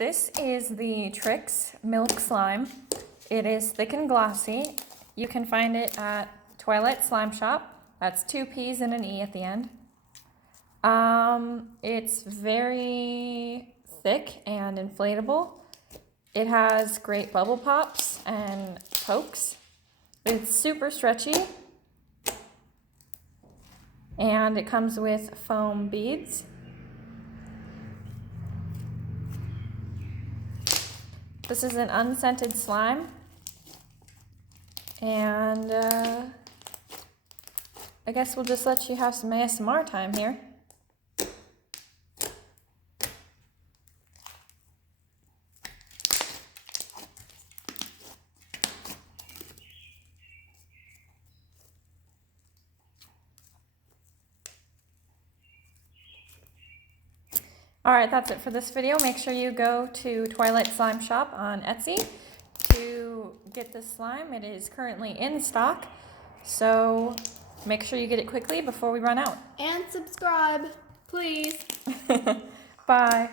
This is the Trix Milk Slime. It is thick and glossy. You can find it at TwilightSlimeShoppe. That's 2 P's and an E at the end. It's very thick and inflatable. It has great bubble pops and pokes. It's super stretchy. And it comes with foam beads. This is an unscented slime. And I guess we'll just let you have some ASMR time here. Alright, that's it for this video. Make sure you go to TwilightSlimeShoppe on Etsy to get this slime. It is currently in stock, so make sure you get it quickly before we run out. And subscribe, please. Bye.